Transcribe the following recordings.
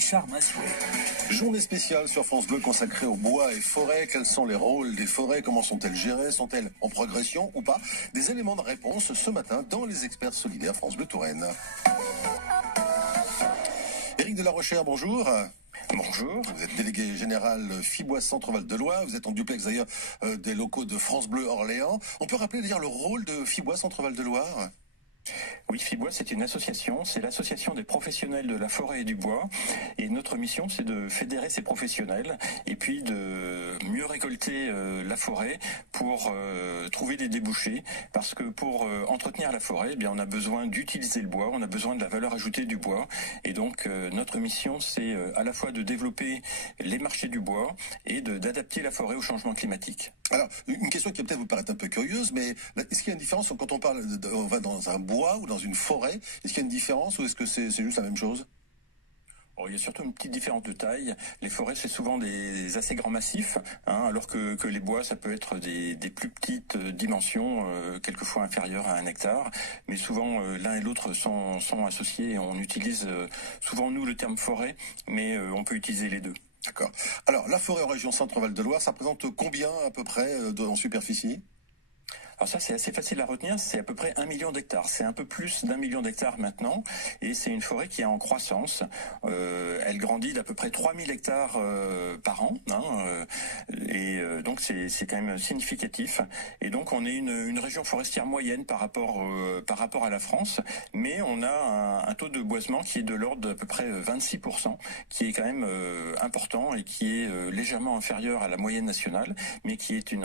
Richard Massouet. Journée spéciale sur France Bleu consacrée aux bois et forêts. Quels sont les rôles des forêts? Comment sont-elles gérées? Sont-elles en progression ou pas? Des éléments de réponse ce matin dans les experts solidaires France Bleu Touraine. Éric de la Rochère, bonjour. Bonjour. Vous êtes délégué général Fibois Centre-Val de Loire. Vous êtes en duplex d'ailleurs des locaux de France Bleu Orléans. On peut rappeler d'ailleurs le rôle de Fibois Centre-Val de Loire? Oui, Fibois, c'est une association, c'est l'association des professionnels de la forêt et du bois. Et notre mission, c'est de fédérer ces professionnels et puis de mieux récolter la forêt pour trouver des débouchés. Parce que pour entretenir la forêt, eh bien, on a besoin d'utiliser le bois, on a besoin de la valeur ajoutée du bois. Et donc, notre mission, c'est à la fois de développer les marchés du bois et d'adapter la forêt au changement climatique. Alors, une question qui peut-être vous paraître un peu curieuse, mais est-ce qu'il y a une différence quand on parle, on va dans un bois ou dans une forêt? Est-ce qu'il y a une différence ou est-ce que c'est juste la même chose? Il y a surtout une petite différence de taille. Les forêts, c'est souvent des assez grands massifs, alors que les bois, ça peut être des plus petites dimensions, quelquefois inférieures à 1 hectare. Mais souvent, l'un et l'autre sont associés. On utilise souvent, nous, le terme forêt, mais on peut utiliser les deux. D'accord. Alors, la forêt en région Centre-Val de Loire, ça représente combien à peu près en superficie? Alors ça, c'est assez facile à retenir, c'est à peu près 1 million d'hectares. C'est un peu plus d'1 million d'hectares maintenant, et c'est une forêt qui est en croissance. Elle grandit d'à peu près 3000 hectares par an, donc c'est quand même significatif. Et donc on est une région forestière moyenne par rapport à la France, mais on a un taux de boisement qui est de l'ordre d'à peu près 26%, qui est quand même important et qui est légèrement inférieur à la moyenne nationale, mais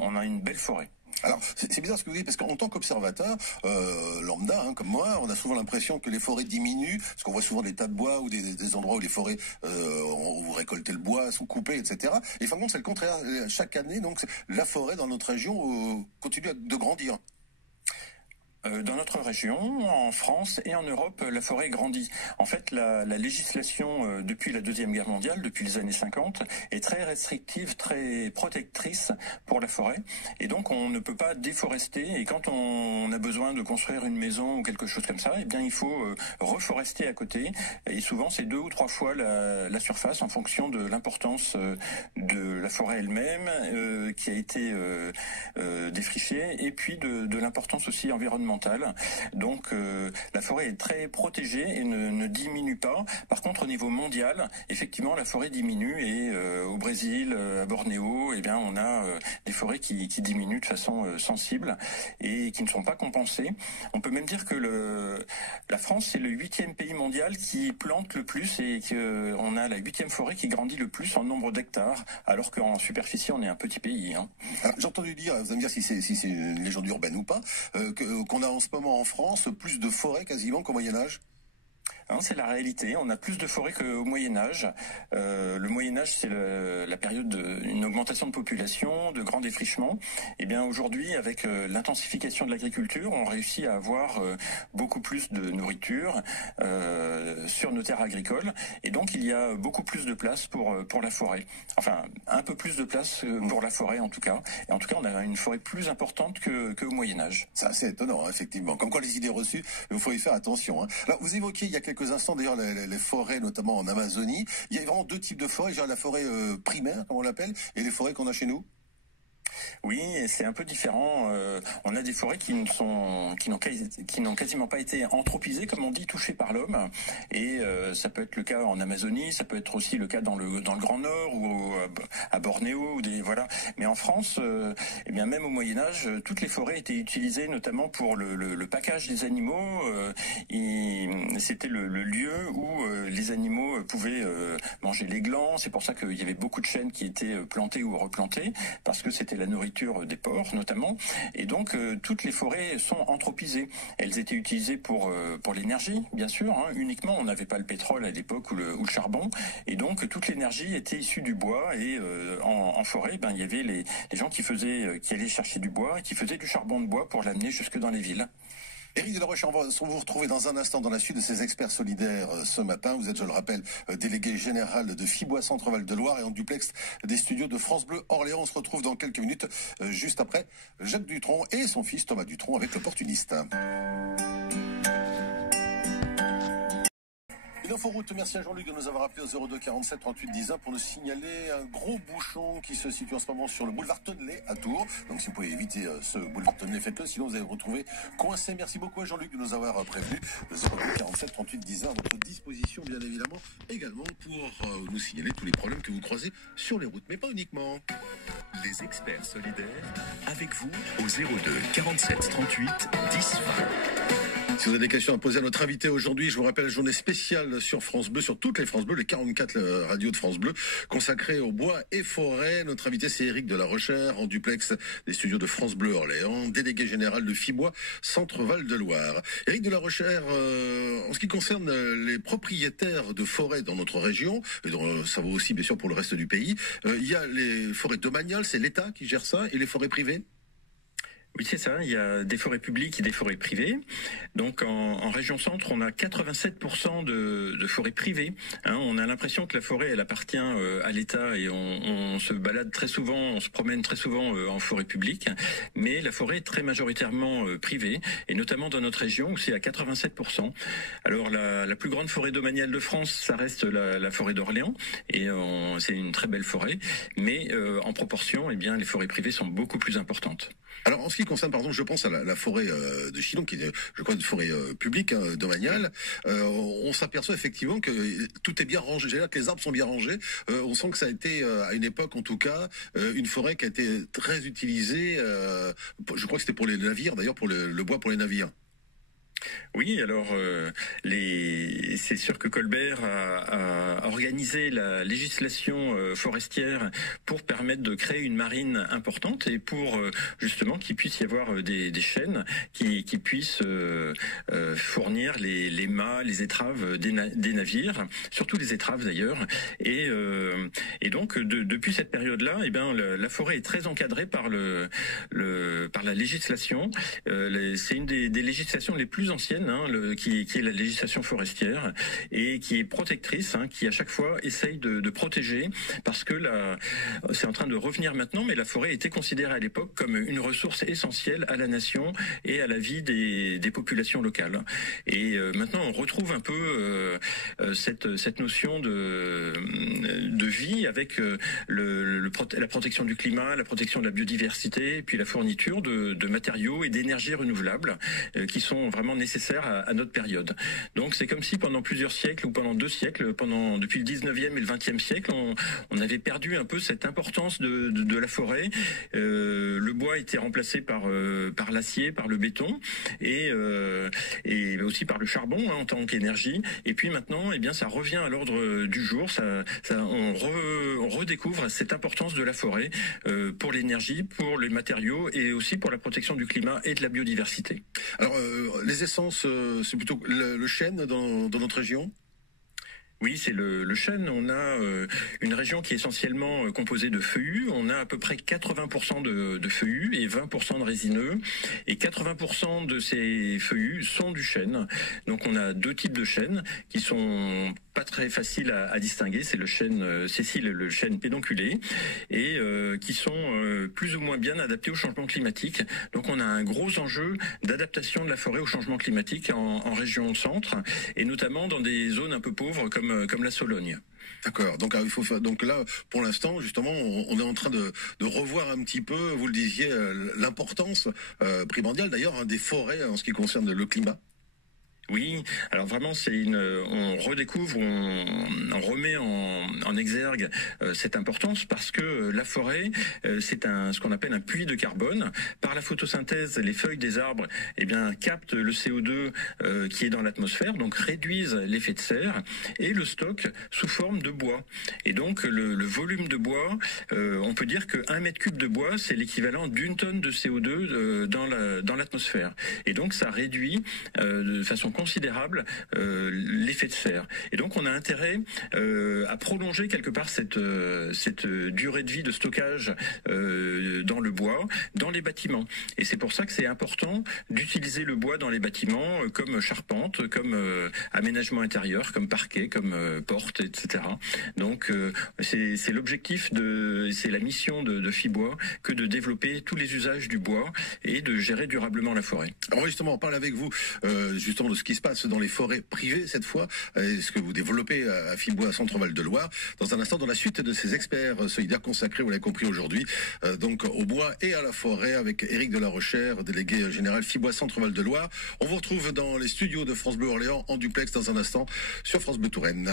on a une belle forêt. Alors, c'est bizarre ce que vous dites, parce qu'en tant qu'observateur, lambda, comme moi, on a souvent l'impression que les forêts diminuent, parce qu'on voit souvent des tas de bois ou des endroits où les forêts, où vous récoltez le bois, sont coupées, etc. Et fin de compte, c'est le contraire. Chaque année, donc, la forêt dans notre région continue de grandir. Dans notre région, en France et en Europe, la forêt grandit. En fait, la législation depuis la Deuxième Guerre mondiale, depuis les années 50, est très restrictive, très protectrice pour la forêt. Et donc, on ne peut pas déforester. Et quand on a besoin de construire une maison ou quelque chose comme ça, eh bien, il faut reforester à côté. Et souvent, c'est 2 ou 3 fois la surface en fonction de l'importance de la forêt elle-même qui a été défrichée, et puis de l'importance aussi environnementale. Donc la forêt est très protégée et ne diminue pas. Par contre, au niveau mondial, effectivement, la forêt diminue, et au Brésil, à Bornéo, eh bien, on a des forêts qui diminuent de façon sensible et qui ne sont pas compensées. On peut même dire que la France, c'est le 8e pays mondial qui plante le plus, et qu'on a la 8e forêt qui grandit le plus en nombre d'hectares, alors qu'en superficie, on est un petit pays. Alors, j'ai entendu dire, vous allez me dire si c'est une légende urbaine ou pas, qu'on a en ce moment en France plus de forêts quasiment qu'au Moyen-Âge. C'est la réalité. On a plus de forêts qu'au Moyen-Âge. Le Moyen-Âge, c'est la période d'une augmentation de population, de grands défrichements. Et bien aujourd'hui, avec l'intensification de l'agriculture, on réussit à avoir beaucoup plus de nourriture sur nos terres agricoles. Et donc, il y a beaucoup plus de place pour la forêt. Enfin, un peu plus de place pour la forêt, en tout cas. Et en tout cas, on a une forêt plus importante qu'au Moyen-Âge. C'est assez étonnant, effectivement. Comme quoi, les idées reçues, il faut y faire attention. Alors, vous évoquiez il y a quelques instants d'ailleurs les forêts, notamment en Amazonie. Il y a vraiment 2 types de forêts. Il y a la forêt primaire, comme on l'appelle, et les forêts qu'on a chez nous. Oui, et c'est un peu différent. On a des forêts qui n'ont quasiment pas été anthropisées, comme on dit, touchées par l'homme. Et ça peut être le cas en Amazonie, ça peut être aussi le cas dans le Grand Nord ou à Bornéo, voilà. Mais en France, eh bien même au Moyen Âge, toutes les forêts étaient utilisées notamment pour le package des animaux. C'était le lieu où les animaux pouvaient manger les glands. C'est pour ça qu'il y avait beaucoup de chênes qui étaient plantés ou replantés, parce que c'était la nourriture des porcs notamment, et donc toutes les forêts sont anthropisées. Elles étaient utilisées pour l'énergie, bien sûr, uniquement. On n'avait pas le pétrole à l'époque ou le charbon, et donc toute l'énergie était issue du bois. Et en forêt, il y avait les gens qui allaient chercher du bois et qui faisaient du charbon de bois pour l'amener jusque dans les villes. Éric de la Rochère, on va vous retrouver dans un instant dans la suite de ces experts solidaires ce matin. Vous êtes, je le rappelle, délégué général de Fibois Centre-Val de Loire et en duplex des studios de France Bleu Orléans. On se retrouve dans quelques minutes, juste après Jacques Dutronc et son fils Thomas Dutronc avec l'opportuniste. L'inforoute, merci à Jean-Luc de nous avoir appelé au 02 47 38 10 1 pour nous signaler un gros bouchon qui se situe en ce moment sur le boulevard Tonnelet à Tours. Donc si vous pouvez éviter ce boulevard Tonnelet, faites-le, sinon vous allez vous retrouver coincé. Merci beaucoup à Jean-Luc de nous avoir prévenu. Le 02 47 38 10 1 à votre disposition, bien évidemment, également pour nous signaler tous les problèmes que vous croisez sur les routes, mais pas uniquement. Les experts solidaires, avec vous au 02 47 38 10 20. Si vous avez des questions à poser à notre invité aujourd'hui, je vous rappelle la journée spéciale sur France Bleu, sur toutes les France Bleu, les 44 radios de France Bleu, consacrées aux bois et forêts. Notre invité, c'est Éric de la Rochère, en duplex des studios de France Bleu Orléans, délégué général de Fibois, Centre Val-de-Loire. Éric de la Rochère, en ce qui concerne les propriétaires de forêts dans notre région, et ça vaut aussi bien sûr pour le reste du pays, il y a les forêts domaniales, c'est l'État qui gère ça, et les forêts privées? Oui, c'est ça. Il y a des forêts publiques et des forêts privées. Donc, en région centre, on a 87% de forêts privées. On a l'impression que la forêt, elle appartient à l'État et on se balade très souvent, on se promène très souvent en forêt publique. Mais la forêt est très majoritairement privée, et notamment dans notre région où c'est à 87%. Alors, la plus grande forêt domaniale de France, ça reste la forêt d'Orléans, et c'est une très belle forêt. Mais en proportion, eh bien, les forêts privées sont beaucoup plus importantes. Alors, en ce qui concerne, par exemple, je pense à la forêt de Chilon, qui est, je crois, une forêt publique, domaniale, on s'aperçoit effectivement que tout est bien rangé, que les arbres sont bien rangés. On sent que ça a été, à une époque en tout cas, une forêt qui a été très utilisée, je crois que c'était pour les navires, d'ailleurs, pour le bois pour les navires. Oui, alors c'est sûr que Colbert a organisé la législation forestière pour permettre de créer une marine importante et pour justement qu'il puisse y avoir des chênes qui puissent fournir les mâts, les étraves des navires, surtout les étraves d'ailleurs. Et donc depuis cette période-là, eh bien la forêt est très encadrée par la législation. C'est une des législations les plus ancienne, qui est la législation forestière et qui est protectrice, qui à chaque fois essaye de protéger, parce que c'est en train de revenir maintenant, mais la forêt était considérée à l'époque comme une ressource essentielle à la nation et à la vie des populations locales. Et maintenant, on retrouve un peu cette notion de vie avec la protection du climat, la protection de la biodiversité, et puis la fourniture de matériaux et d'énergies renouvelables qui sont vraiment nécessaires à notre période. Donc c'est comme si pendant plusieurs siècles ou pendant 2 siècles, depuis le 19e et le 20e siècle, on avait perdu un peu cette importance de la forêt. Le bois était remplacé par l'acier, par le béton et aussi par le charbon en tant qu'énergie. Et puis maintenant, eh bien ça revient à l'ordre du jour. On redécouvre cette importance de la forêt pour l'énergie, pour les matériaux et aussi pour la protection du climat et de la biodiversité. Alors, les essences, c'est plutôt le chêne dans notre région? Oui, c'est le chêne. On a une région qui est essentiellement composée de feuillus. On a à peu près 80% de feuillus et 20% de résineux. Et 80% de ces feuillus sont du chêne. Donc on a 2 types de chênes qui sont pas très faciles à distinguer. C'est le chêne sessile et le chêne pédonculé, et qui sont plus ou moins bien adaptés au changement climatique. Donc on a un gros enjeu d'adaptation de la forêt au changement climatique en région centre, et notamment dans des zones un peu pauvres comme la Sologne. D'accord. Donc donc là, pour l'instant, justement, on est en train de revoir un petit peu, vous le disiez, l'importance primordiale d'ailleurs des forêts en ce qui concerne le climat. Oui, alors vraiment on redécouvre, on remet en exergue cette importance, parce que la forêt, c'est ce qu'on appelle un puits de carbone. Par la photosynthèse, les feuilles des arbres, eh bien, captent le CO2 qui est dans l'atmosphère, donc réduisent l'effet de serre et le stockent sous forme de bois. Et donc le volume de bois, on peut dire que 1 mètre cube de bois, c'est l'équivalent d'1 tonne de CO2 dans l'atmosphère. Et donc ça réduit de façon considérable l'effet de serre. Et donc on a intérêt à prolonger quelque part cette durée de vie de stockage dans le bois, dans les bâtiments. Et c'est pour ça que c'est important d'utiliser le bois dans les bâtiments comme charpente, comme aménagement intérieur, comme parquet, comme porte, etc. Donc c'est l'objectif c'est la mission de Fibois que de développer tous les usages du bois et de gérer durablement la forêt. Alors justement, on parle avec vous justement de ce qui se passe dans les forêts privées cette fois, ce que vous développez à Fibois, Centre-Val de Loire, dans un instant, dans la suite de ces experts solidaires consacrés, vous l'avez compris aujourd'hui, donc au bois et à la forêt, avec Éric de la Rochère, délégué général Fibois, Centre-Val de Loire. On vous retrouve dans les studios de France Bleu Orléans en duplex dans un instant sur France Bleu Touraine.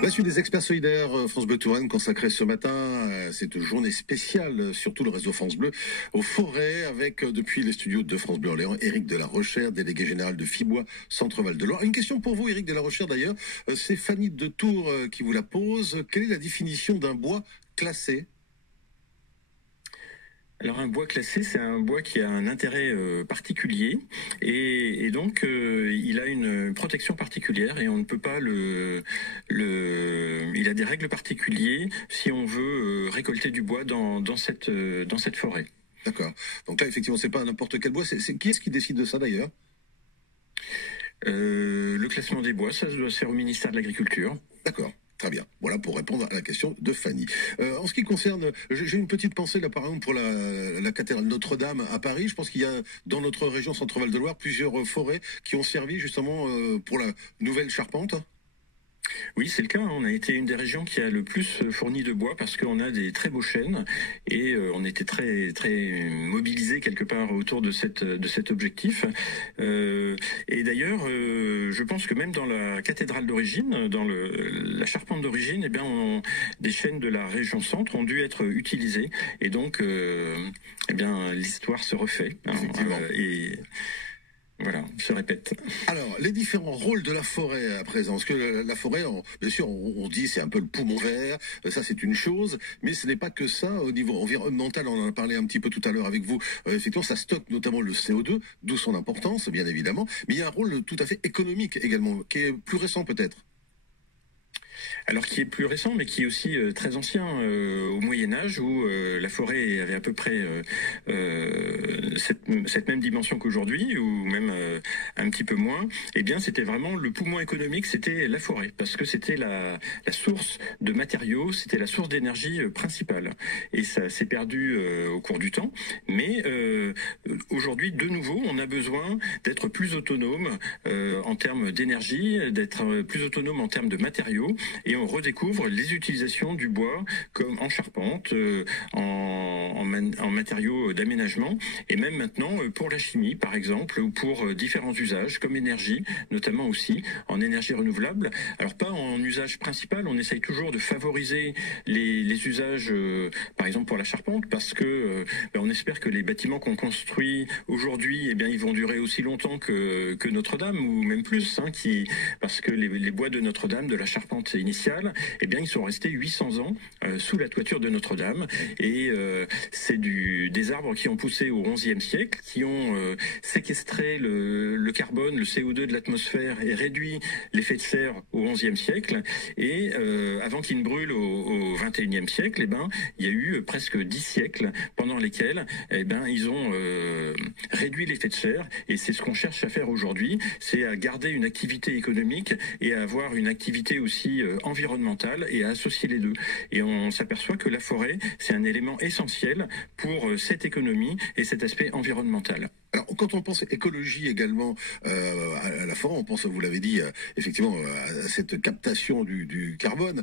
La suite des experts solidaires France Bleu Touraine consacrée ce matin à cette journée spéciale sur tout le réseau France Bleu aux forêts avec depuis les studios de France Bleu Orléans Éric de la Rochère, délégué général de Fibois, Centre-Val de Loire. Une question pour vous Éric de la Rochère d'ailleurs, c'est Fanny de Tours qui vous la pose. Quelle est la définition d'un bois classé ? Alors un bois classé, c'est un bois qui a un intérêt particulier et donc il a une protection particulière et on ne peut pas il a des règles particulières si on veut récolter du bois dans cette forêt. D'accord. Donc là effectivement c'est pas n'importe quel bois, c'est qui est-ce qui décide de ça d'ailleurs ? Le classement des bois, ça doit se faire au ministère de l'Agriculture. D'accord. Très bien. Voilà pour répondre à la question de Fanny. En ce qui concerne, j'ai une petite pensée là par exemple pour la cathédrale Notre-Dame à Paris. Je pense qu'il y a dans notre région Centre-Val de Loire plusieurs forêts qui ont servi justement pour la nouvelle charpente. Oui, c'est le cas. On a été une des régions qui a le plus fourni de bois parce qu'on a des très beaux chênes et on était très très mobilisés quelque part autour de cet objectif. Et d'ailleurs, je pense que même dans la cathédrale d'origine, dans la charpente d'origine, eh bien, des chênes de la région centre ont dû être utilisés et donc, eh bien, l'histoire se refait. Voilà, se répète. Alors, les différents rôles de la forêt à présent. Parce que la forêt, bien sûr, on dit c'est un peu le poumon vert, ça c'est une chose, mais ce n'est pas que ça. Au niveau environnemental, on en a parlé un petit peu tout à l'heure avec vous, effectivement, ça stocke notamment le CO2, d'où son importance, bien évidemment. Mais il y a un rôle tout à fait économique également, qui est plus récent peut-être. Alors qui est plus récent, mais qui est aussi très ancien, au Moyen-Âge, où la forêt avait à peu près cette même dimension qu'aujourd'hui, ou même un petit peu moins. Eh bien, c'était vraiment le poumon économique, c'était la forêt, parce que c'était la source de matériaux, c'était la source d'énergie principale. Et ça s'est perdu au cours du temps. Mais aujourd'hui, de nouveau, on a besoin d'être plus autonome en termes d'énergie, d'être plus autonome en termes de matériaux. Et on redécouvre les utilisations du bois comme en charpente, en matériaux d'aménagement et même maintenant pour la chimie par exemple ou pour différents usages comme énergie, notamment aussi en énergie renouvelable. Alors pas en usage principal, on essaye toujours de favoriser les usages par exemple pour la charpente parce que on espère que les bâtiments qu'on construit aujourd'hui, eh bien ils vont durer aussi longtemps que Notre-Dame ou même plus, parce que les bois de Notre-Dame, de la charpente initiale, eh bien ils sont restés 800 ans sous la toiture de Notre-Dame et c'est des arbres qui ont poussé au XIe siècle, qui ont séquestré le carbone, le CO2 de l'atmosphère et réduit l'effet de serre au XIe siècle et avant qu'il ne brûle au XXIe siècle, eh ben il y a eu presque 10 siècles pendant lesquels eh ben ils ont réduit l'effet de serre et c'est ce qu'on cherche à faire aujourd'hui, c'est à garder une activité économique et à avoir une activité aussi environnementale et à associer les deux. Et on s'aperçoit que la forêt, c'est un élément essentiel pour cette économie et cet aspect environnemental. Alors, quand on pense écologie également à la forêt, on pense, vous l'avez dit, effectivement, à cette captation du carbone,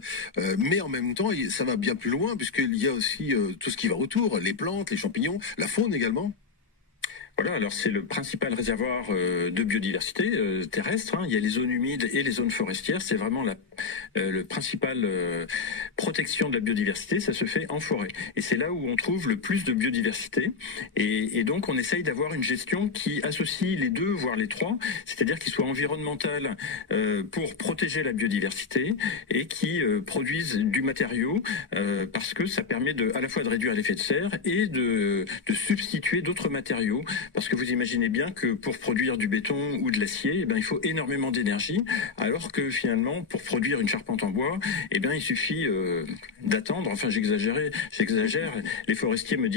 mais en même temps, ça va bien plus loin, puisqu'il y a aussi tout ce qui va autour, les plantes, les champignons, la faune également. Voilà, alors c'est le principal réservoir de biodiversité terrestre. Il y a les zones humides et les zones forestières. C'est vraiment le principal protection de la biodiversité. Ça se fait en forêt. Et c'est là où on trouve le plus de biodiversité. Et donc on essaye d'avoir une gestion qui associe les deux, voire les trois. C'est-à-dire qu'il soit environnemental pour protéger la biodiversité et qui produise du matériau parce que ça permet à la fois de réduire l'effet de serre et de substituer d'autres matériaux. Parce que vous imaginez bien que pour produire du béton ou de l'acier, eh ben, il faut énormément d'énergie, alors que finalement, pour produire une charpente en bois, eh ben, il suffit d'attendre, enfin j'exagère, les forestiers me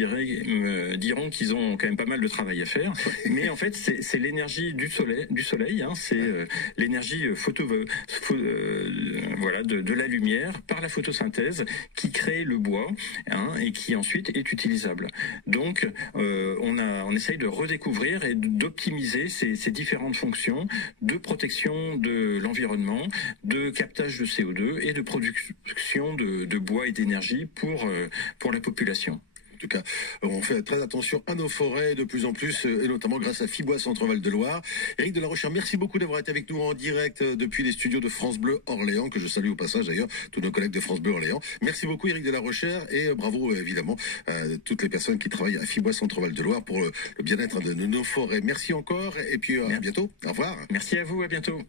diront qu'ils ont quand même pas mal de travail à faire, mais en fait c'est l'énergie du soleil, c'est l'énergie voilà, de la lumière par la photosynthèse qui crée le bois et qui ensuite est utilisable. Donc on essaye de redécouvrir et d'optimiser ces différentes fonctions de protection de l'environnement, de captage de CO2 et de production de bois et d'énergie pour la population. En tout cas, on fait très attention à nos forêts de plus en plus, et notamment grâce à Fibois Centre-Val de Loire. Éric de la Rochère, merci beaucoup d'avoir été avec nous en direct depuis les studios de France Bleu Orléans, que je salue au passage d'ailleurs, tous nos collègues de France Bleu Orléans. Merci beaucoup Éric de la Rochère et bravo évidemment à toutes les personnes qui travaillent à Fibois Centre-Val de Loire pour le bien-être de nos forêts. Merci encore et puis à bientôt. Au revoir. Merci à vous, à bientôt.